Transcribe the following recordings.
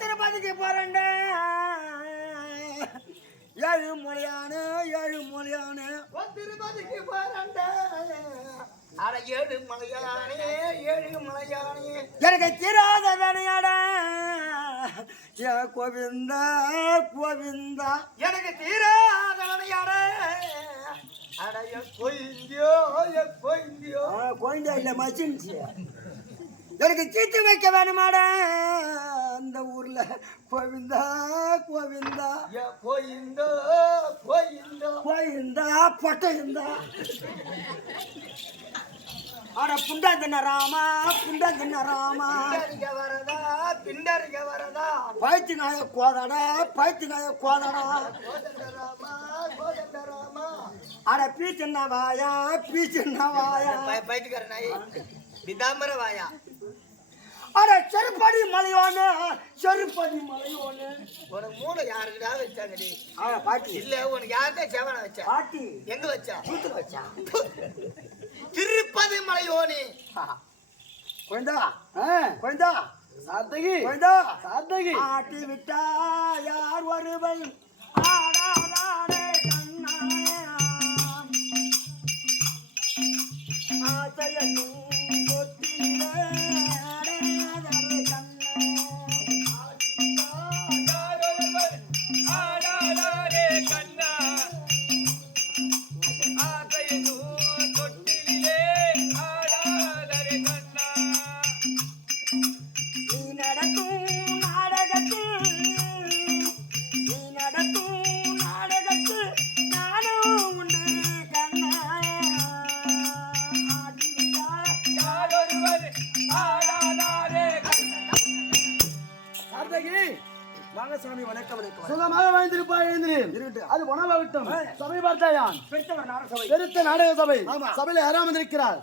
திருப்பதிக்கு போறேன்டா ஏழு மொழியானே திருப்பதிக்கு போறேன்டா அட ஏழு மலையானே எனக்கு தீராத வேணையாடா ஏ கோவிந்தா எனக்கு தீராத வேணையாடா அடைய கோயிந்தியோ இல்ல மச்சின்ச்சு எனக்கு சீட்டு வைக்க வேணுமாடா அந்த ஊர்ல கோவிந்தா பொட்டைந்தா ஆட புண்டா தின்ன ராமா பிண்டரிக்க வரதா பைத்து நாய கோதடா ஆட பீச்சின்ன வாயா பைத்துக்கார நாய் விதாம்பர வாயா அட செருப்படி மலையோனே உனக்கு மூளை யாருக்குடா வச்சாங்கடி பாட்டி இல்ல உனக்கு யாருக்கா சேவனை வச்சா பாட்டி எங்க வச்சா சூத்துல வச்சா திருப்பதி மலையோனே கொஞ்சா சாத்தகி ஆட்டி விட்டா யார் ஒருவன் ஆடாதானே கண்ணா ஆசையனும் சுகமாக வாழ்ந்திருப்பாய் அது உணவாகட்டும். சபை பார்த்தாயான் பெருத்த நாடக சபை சபையில யாராம் வந்திருக்கிறார்?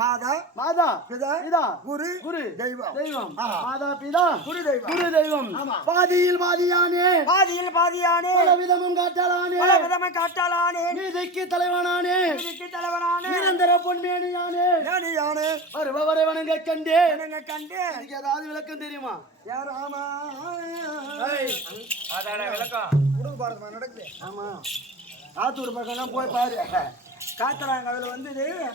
மாதா பிதா குரு தெய்வம் மாதா பிதா குரு தெய்வம் பாதியில் பாதியானே பலவிதமும் காட்டாளானே நீதிக்கு தலைவனானே நிரந்தர பொன்மேனியானே வருபவரை வணங்க கண்டே ஏதாவது விளக்கம் தெரியுமா? ஆத்தூர் பக்கம் போய் பாரு. காத்தராங்கல வந்து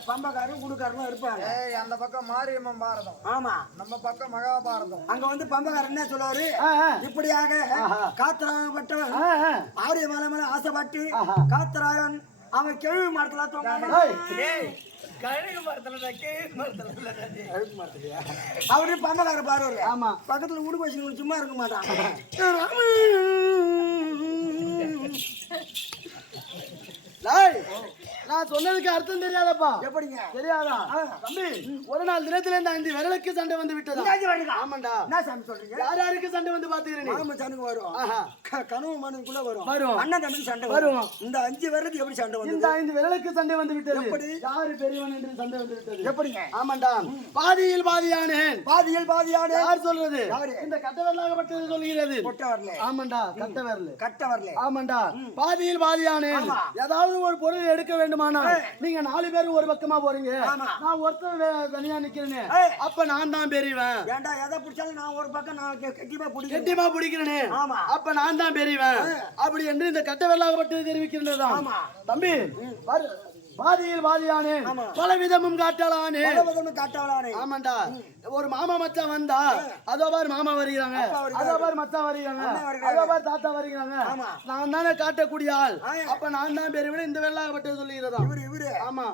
பம்பக்காரரும் குடுக்காரனும் இருப்பாங்க. அந்த பக்கம் மாரியம்மன் பாரதம். ஆமா, நம்ம பக்கம் மகாபாரதம். அங்க வந்து பம்பக்காரன் என்ன சொல்லுவாரு, இப்படியாக காத்தராங்கப்பட்டவன் ஆரிய மலை ஆசைப்பட்டு காத்தராயன் அவன் கேள்வி மரத்துல அவரு பம்பக்கார பாரு. ஆமா, பக்கத்துல உடுப்பு வச்சு சும்மா இருக்க மாட்டான். நான் சொன்னதுக்கு அர்த்தம் தெரியாதப்பா. எப்படிங்க தெரியாதா? தம்பி, ஒரு நாள் தினத்துல இந்த 5 விரலுக்கு சண்டை வந்து விட்டதா? ஆமாண்டா. என்ன சாமி சொல்றீங்க? யாருக்கு சண்டை வந்து பாத்துக்கிறீங்க? மாமா சண்டைக்கு வரும், கனவு மனுக்குள்ள வரும், அண்ணன் தம்பிக்கு சண்டை வரும். இந்த 5 விரலுக்கு எப்படி சண்டை வந்து? இந்த 5 விரலுக்கு சண்டை வந்து விட்டது. எப்படி? யாரு பெரியவன் என்று சண்டை வந்து விட்டது. எப்படிங்க? ஆமாண்டா, பாதியில் பாதியானேன். யார் சொல்றது? இந்த கட்ட விரலாகப்பட்டது சொல்கிறது. கொட்ட வரல. ஆமாண்டா, கட்ட வரல. ஆமாண்டா, பாதியில் பாதியானேன். ஏதாவது ஒரு பொருள் எடுக்க வேண்டும் வேண்டுமானா நீங்க 4 பேரும் ஒரு பக்கமா போறீங்க, நான் ஒருத்தன் தனியா நிக்கிறேனே, அப்ப நான் தான் பெரியவன். ஏண்டா எதை பிடிச்சாலும் நான் ஒரு பக்கம் நான் கெட்டிமா பிடிக்கிறேனே, அப்ப நான் தான் பெரியவன் அப்படி என்று இந்த கட்ட வெள்ளாகப்பட்டு தெரிவிக்கின்றதுதான். தம்பி பாதியில் பாதியானே, பலவிதமும் காட்டலானே. ஆமாண்டா, ஒரு மாமா மச்சான் வந்தா அதோ பாரு மாமா வருகிறாங்க, அதோ பாரு மச்சான் வருகிறாங்க, அதோ பாரு தாத்தா வருகிறாங்க, நான் தானே காட்டக்கூடிய ஆள், அப்ப நான் தான் பெரியவன் இந்த வெள்ளாகப்பட்டு சொல்லுகிறதா. ஆமா,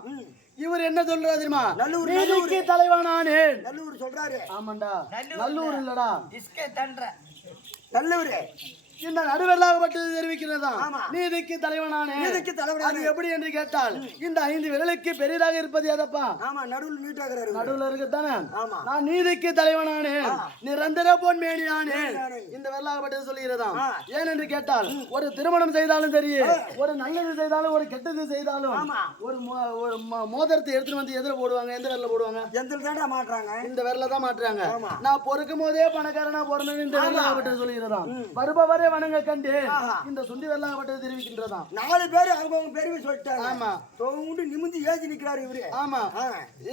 இவர் என்ன சொல்றாரு தெரியுமா? நீதிக்கு தலைவனானே. நல்லூர் சொல்றாரு. ஆமாண்டா, நல்லூர் இல்லடா, நல்லூர். இந்த நடுவெல்லாகப்பட்டது தெரிவிக்கிறதா, நீதிக்கு தலைவனானே. அது எப்படி என்று கேட்டால், இந்த 5 விரலுக்கு பெரிதாக இருப்பது எதப்பா? நடுவில் நீட்டாகிறாரு, நடுவில் இருக்குதானே. நான் நீதிக்கு தலைவனானே, நிரந்தர பொன்மேனியானே இந்த வெள்ளாகப்பட்டது சொல்லுகிறதா. ஏன் என்று கேட்டால், ஒரு திருமணம் செய்தாலும் சரி, ஒரு நல்லது செய்தாலும் ஒரு கெட்டது செய்தாலும், ஒரு மோதிரத்தை எடுத்துட்டு வந்து எதிர போடுவாங்க, எந்த விரல போடுவாங்க? மாற்றாங்க, இந்த விரல தான் மாற்றாங்க. நான் பொறுக்கும் போதே பணக்காரனா போறேன்னு இந்த வெள்ளாகப்பட்டது சொல்லுகிறதா. வருபவரே வணங்க கண்டு இந்த சுண்டி வெள்ளாகப்பட்டது தெரிவிக்கின்றதா. 4 பேர் அவங்க பெரியவி சொல்லிட்டாங்க. ஆமா, தோண்டு நிமிந்து ஏஞ்சி நிக்கிறாரு இவரு. ஆமா,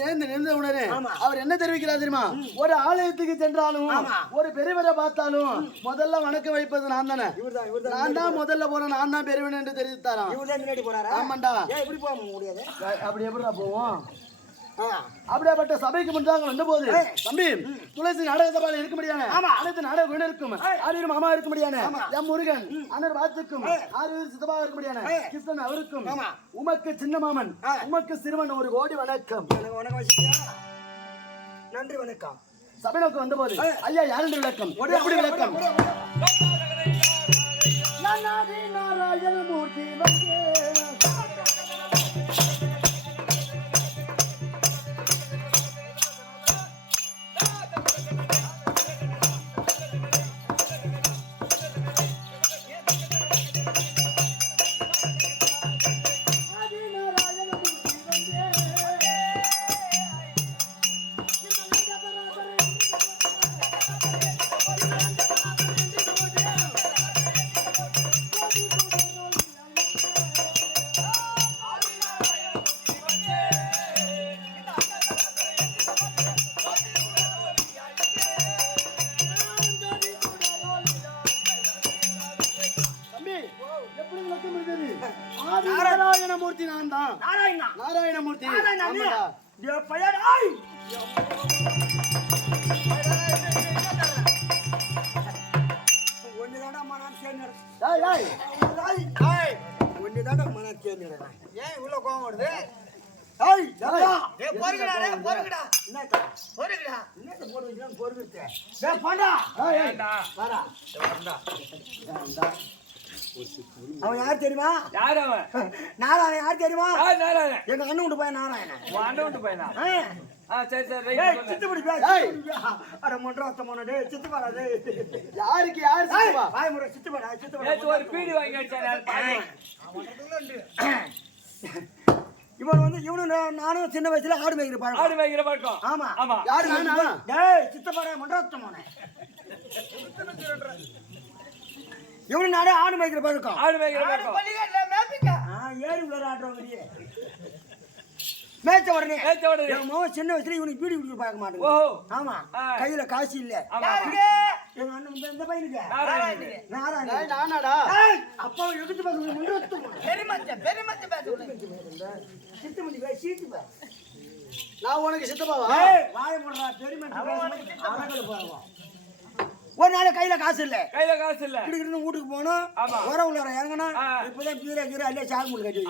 ஏந்து நிமிந்த உடனே அவர் என்ன தெரிவிக்கிறார் தெரியுமா? ஒரு ஆலயத்துக்கு சென்றாலும் ஒரு பெரியவரை பார்த்தாலும் முதல்ல வணக்கம் வைப்பது நான் தானே, நான் தான் முதல்ல போறேன், நான் தான் பெரியவன் என்று தெரிவித்தாராம். இவர்தான் முன்னாடி போறாரா? ஆமாண்டா. எப்படி போக முடியாது? அப்படி எப்படிடா போவோம்? அப்படியாப்பட்ட சபைக்கு முன்பாக வந்த போது, தம்பி துளசி நாடக சபையில இருக்க முடியாது, அனைத்து நாடக வீணருக்கும் ஆரூர் மாமா இருக்க முடியாது, எம் முருகன் அண்ணர் வாத்துக்கும் ஆரூர் சித்தப்பா இருக்க முடியாது, கிருஷ்ணன் அவருக்கும் உமக்கு சின்ன மாமன் உமக்கு சிறுவன் 1 கோடி வணக்கம். நன்றி வணக்கம். சபை நோக்கம் வந்த போது ஐயா யாருடைய விளக்கம்? எப்படி விளக்கம்? நாராயணமூர்த்தி நாராயணமூர்த்தி. நான் தான் நாராயணமூர்த்தி. ஏன் இவ்வளவு கோவம் வருது? அவன் யார் தெரியுமா? யார் அவன்? நாராயணன். யார் தெரியுமா? நாராயணன் எங்க அண்ணன் வீட்டு பையன் நாராயணன். அண்ணன் வீட்டு பையனா? சரி சரி. சித்துப்படி அட மொன்றோத்தமான டே சித்துப்பாடா டே. யாருக்கு யார் சித்துப்பா? பாய் முறை சித்துப்பாடா சித்துப்பாடா. ஒரு பீடி வாங்கி அடிச்சானே. இவன் வந்து இவனும் நானும் சின்ன வயசுல ஆடு மேய்க்கிற பழக்கம். ஆடு மேய்க்கிற பழக்கம். ஆமா ஆமா. யாரு நானா? டேய் சித்தப்பாடா மொன்றோத்தமான. இவனு நானே ஆடு மேய்க்கிற பழக்கம். ஆடு மேய்க்கிற பழக்கம். ஏறி உள்ள ஆடுறவங்க மேய்ச்ச உடனே என் மகன் சின்ன வயசுல இவனுக்கு பீடி குடிக்க பார்க்க மாட்டேன். ஓஹோ. ஆமா, கையில காசு இல்ல. எங்க அண்ணன் இந்த பையனுக்கு நாராயணன். நானாடா? அப்பா எடுத்து பாத்து நான் உனக்கு சித்தப்பாவா? வாய போடுறா பெருமை. ஒரு நாள் கையில காசு இல்ல, கிடுக்கிட்டு வீட்டுக்கு போனோம், உர உள்ள இறங்கினா இப்பதான் கீரை கீரை அல்ல சாகுமுள் கட்டி,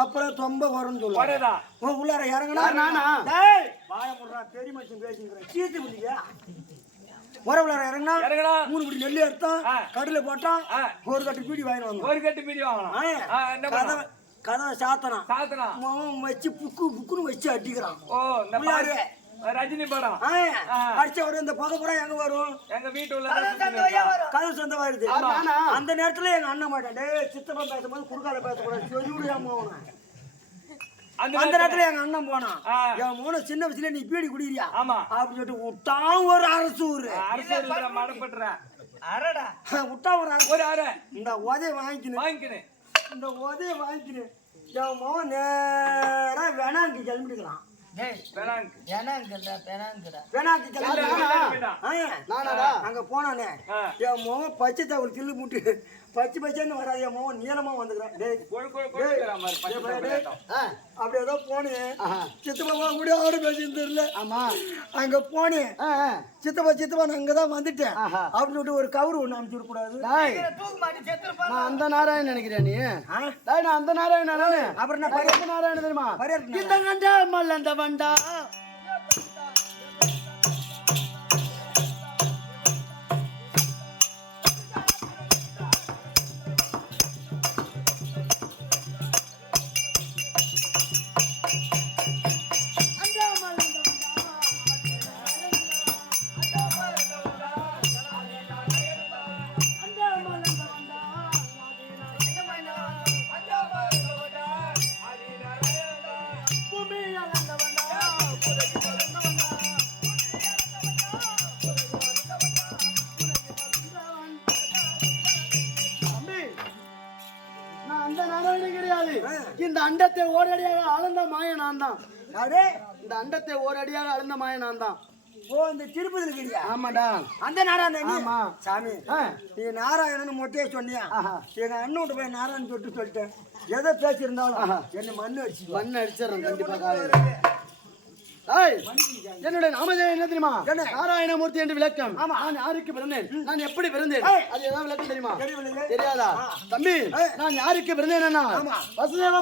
அப்புறம் தொம்ப வரும்னு சொல்லுவாங்க. உள்ளார இறங்கினா வாய போடுறா பெரிய மனுஷன் பேசிக்கிறேன் சீட்டு முடியா. உர உள்ளார இறங்கினா 3 படி நெல்லு எடுத்தோம், கடுல போட்டோம், ஒரு கட்டு பீடி வாங்கினோம். கதவை சாத்தனம் வச்சு புக்குன்னு வச்சு அடிக்கிறான். ரஜினி படம் அடிச்ச உடனே இந்த புகை புறம் எங்க வரும்? எங்க வீட்டுல கதவு சொந்த வருது. அந்த நேரத்துல எங்க அண்ணன் மாட்டேன் சித்தப்பா பேசும்போது குறுக்கால பேசக்கூடாது. அந்த நேரத்துல எங்க அண்ணன் போனான், என் மூணு சின்ன வயசுல நீ பீடி குடிக்கிறியா அப்படின்னு சொல்லிட்டு விட்டான். ஒரு அரசு விட்டா ஒரு அரை இந்த உதய வாங்கிக்கணும், இந்த உதய வாங்கிக்கணும். என் மகன் நேரா வேணாங்க கிளம்பிட்டுக்கிறான் வேணாங்க. வேணாங்க கிளம்பி நானாடா அங்க போனானே என் மகன் பச்சை தவறு தில்லு முட்டு பச்சைன்னு வராது என் மகன் நீளமா வந்துக்கிறான் டேய் கொழுக்கிற மாதிரி பச்சை தவிர கேட்டோம். அப்படி ஏதோ போனேன் சித்தப்பா கூட ஆடு பேசின்னு தெரியல ஆமா அங்க போனேன் ஆ, ஆ. சித்தப்பா நான் அங்கதான் வந்துட்டேன் ஆஹா. அப்படின்னு சொல்லிட்டு ஒரு கவுரு ஒண்ணு அனுப்பிச்சு கூடாது டேய், நான் அந்த நாராயணன் நினைக்கிறேன் நீ டேய், நான் அந்த நாராயணன் நானு. அப்புறம் நான் நான் எந்த நாராயணன் தெரியுமா பரியாரத்து இந்த கண்டா மல்லந்த வண்டா நான் அந்த நாராயணன் கிடையாது. இந்த அண்டத்தை ஓரடியாக அளந்த மாய நான் தான். யாரு இந்த அண்டத்தை ஓரடியாக அளந்த மாய நான் தான். ஓ இந்த திருப்பதியில் இருக்கிறியா ஆமாடா. அந்த நாராயணன் ஆமா. சாமி நீ நாராயணன் மொட்டையை சொன்னியா எங்க அண்ணன் போய் நாராயணன் சொல்லிட்டேன் எதை பேசியிருந்தாலும் என்ன மண்ணு வச்சு மண் அடிச்சிடறேன் கண்டிப்பாக. ஏய், என்னுடைய நாமதேயம் என்ன தெரியுமா? என்ன? நாராயணமூர்த்தி என்று விளக்கம். நான் யாருக்கு பிறந்தேன், நான் எப்படி பிறந்தேன், அது ஏதாவது விளக்கம் தெரியுமா? தெரியவில்லை. தெரியாதா? தம்பி, நான் யாருக்கு பிறந்தேன்? வசுதேவ